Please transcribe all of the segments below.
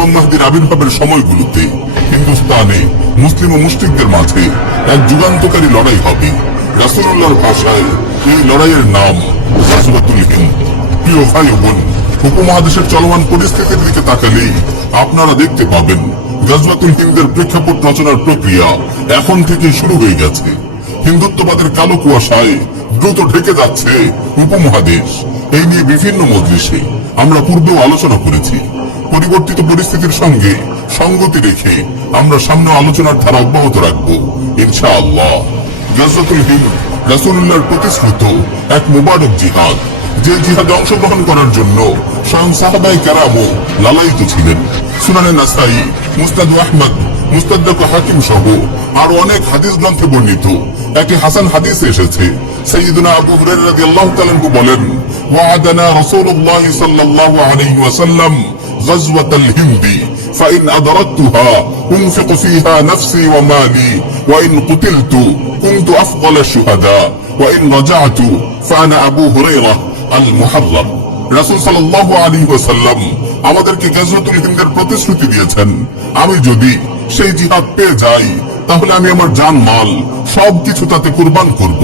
ইমাম মাহদীর আবির্ভাবের সময়গুলোতে হিন্দুস্তানে মুসলিম ও মুশরিকদের মাঝে এক যুগান্তকারী লড়াই হবে। রাসূলুল্লাহর ভাষায় এই লড়াইয়ের নাম গাজওয়াতুল হিন্দ। প্রিয় ভাই ও বোন, উপমহাদেশের চলমান পরিস্থিতির দিকে তাকালেই আপনারা দেখতে পাবেন গাজওয়াতুল হিন্দের প্রেক্ষাপট রচনার প্রক্রিয়া এখন থেকে শুরু হয়ে গেছে। হিন্দুত্ববাদের কালো কুয়াশায় দ্রুত ঢেকে যাচ্ছে উপমহাদেশ। এই নিয়ে বিভিন্ন মজলিসে আমরা পূর্বেও আলোচনা করেছি। পরিবর্তিত পরিস্থিতির সঙ্গে সঙ্গতি রেখে আমরা সামনে আলোচনার ধারা অব্যাহত রাখব ইনশাআল্লাহ। গাজওয়াতুল হিন্দ রাসূলুল্লাহর প্রতিশ্রুত এক মুবারক জিহাদ, যে জিহাদে অংশগ্রহণ করার জন্য স্বয়ং সাহাবায়ে কেরামও লালায়িত ছিলেন। সুনানে নাসাই, মুসনাদ আহমদ, মুস্তাদরাক হাকিম সহ আরো অনেক হাদিস গ্রন্থে বর্ণিত একটি হাসান হাদিসে এসেছে, সাইয়্যিদুনা আবু হুরায়রা রাদিয়াল্লাহু তাআলা আনহু বলেন, ওয়া'আদানা রাসূলুল্লাহ সাল্লাল্লাহু আলাইহি ওয়াসাল্লাম গাজওয়াতুল হিন্দ فإن أدركتها أنفق فيها نفسي ومالي وإن قتلت كنت أفضل الشهداء وإن رجعت فأنا أبو هريرة المحرم। রাসূল সাল্লাল্লাহু আলাইহি ওয়াসাল্লাম আমাদেরকে গাজওয়াতুল হিন্দের প্রতিশ্রুতি দিয়েছেন, আমি যদি সেই জিহাদ পেয়ে যাই তাহলে আমি আমার জান মাল সবকিছু তাতে কুরবান করব।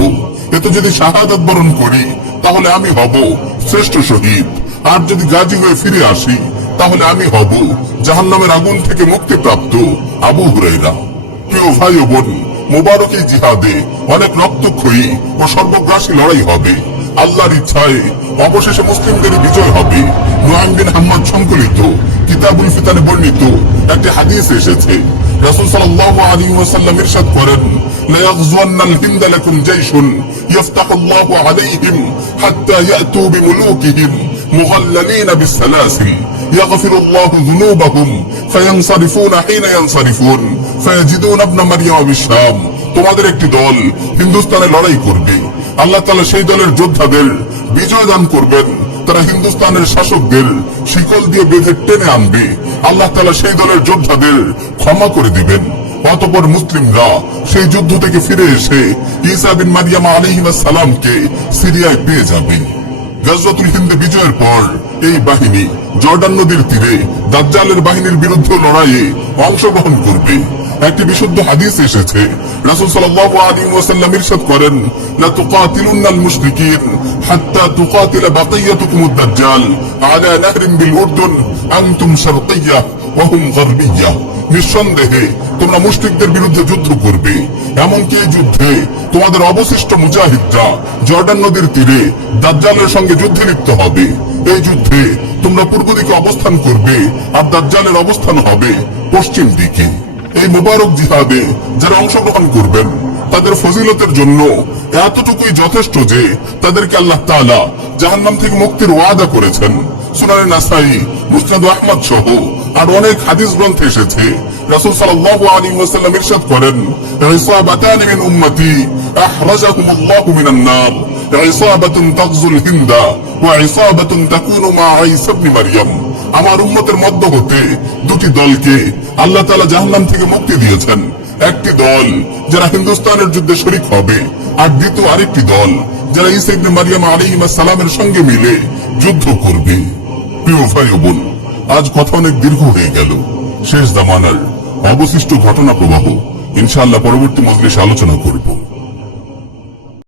এতে যদি শাহাদাত বরণ করি তাহলে আমি হব শ্রেষ্ঠ শহীদ, আর যদি গাজী হয়ে ফিরে আসি তাহলে আমি হব জাহান্নামের আগুন থেকে মুক্তিপ্রাপ্ত আবু হুরায়রা। প্রিয় ভাই ও বোন, মুবারক এই জিহাদে অনেক রক্তক্ষয়ী ও সর্বগ্রাসী লড়াই হবে। আল্লাহর ইচ্ছায় অবশেষে মুসলিমদের বিজয় হবে। নুআইম বিন হাম্মাদ সংকলিত কিতাবুল ফিতানে বর্ণিত একটি হাদিস এসেছে, রাসূল সাল্লাল্লাহু আলাইহি ওয়াসাল্লাম ইরশাদ করেন, লা ইয়াগযুয়ান্নাল হিন্দ লাকুম জাইশুন ইফতাহুল্লাহু আলাইহিম হাত্তা ইয়াতু বিমুলুকিহিম মুগাল্লালিন বিসসালাসিল ইয়াগফিরুল্লাহু যুনুবাহুম ফায়ানসারিফুনা হিনা ইয়ানসারিফুন ফায়াজিদুনা ইবনা মারইয়াম বিশ-শাম। তোমাদের একটি দল হিন্দুস্তানে লড়াই করবে, আল্লাহ তাআলা সেই দলের যোদ্ধাদের বিজয় দান করবেন। তারা হিন্দুস্তানের শাসকদের শিকল দিয়ে বেঁধে টেনে আনবে, আল্লাহ তাআলা সেই দলের যোদ্ধাদের ক্ষমা করে দিবেন। অতঃপর মুসলিমরা সেই যুদ্ধ থেকে ফিরে এসে ঈসা বিন মারইয়াম আলাইহিস সালামকে সিরিয়ায় পেয়ে যাবে। গাজওয়াতুল হিন্দ বিজয়ের পর এই বাহিনী জর্ডান নদীর তীরে দাজ্জালের বাহিনীর বিরুদ্ধে লড়াইয়ে অংশগ্রহণ করবে। একটি বিশুদ্ধ হাদিস এসেছে, রাসূল সাল্লাল্লাহু আলাইহি ওয়াসাল্লাম ইরশাদ করেন, লা তুকাতিলুনাল মুশরিকিন হাত্তা তুকাতিলা বাকিয়াতুকুমুদ দাজ্জাল আলা নাহরিন বিল উরদুন আনতুম শারকিয়্যা ওয়া হুম গারবিয়্যা। নিঃসন্দেহে তোমরা মুশরিকদের বিরুদ্ধে যুদ্ধ করবে, এমনকি এই যুদ্ধে তোমাদের অবশিষ্ট মুজাহিদরা জর্ডান নদীর তীরে দাজ্জালের সঙ্গে যুদ্ধে লিপ্ত হবে। এই যুদ্ধে তোমরা পূর্ব দিকে অবস্থান করবে আর দাজ্জালের অবস্থান হবে পশ্চিম দিকে। এই মুবারক জিহাদে যারা অংশগ্রহণ করবেন তাদের ফজিলতের জন্য এতটুকুই যথেষ্ট যে তাদেরকে আল্লাহ তাআলা জাহান্নাম থেকে মুক্তির ওয়াদা করেছেন। সুনানে নাসাই, মুসনাদ আহমদ সহ আর অনেক হাদিস গ্রন্থে এসেছে, রাসূল সাল্লাল্লাহু আলাইহি ওয়াসাল্লাম ইরশাদ করেন, ইসাবাতান মিন উম্মতি আখরাজাহুমুল্লাহু মিনান নার, ইসাবাতুন তাগজুল হিন্দা ওয়া ইসাবাতুন তাকুনু মা ঈসা ইবনে মারইয়াম। আমার উম্মতের মধ্য হতে দুটি দলকে আল্লাহ তাআলা জাহান্নাম থেকে মুক্তি দিয়েছেন। একটি দল যারা হিন্দুস্তানের যুদ্ধে শরীক হবে, আর দ্বিতীয় আরেকটি দল যারা ঈসা ইবনে মারইয়াম আলাইহিস সালামের সঙ্গে মিলে যুদ্ধ করবে। প্রিয় ভাই ও বোন, আজ কথা অনেক দীর্ঘ হয়ে গেল। শেষ জামানার অবশিষ্ট ঘটনা প্রবাহ ইনশাআল্লাহ পরবর্তী মজলিসে আলোচনা করব।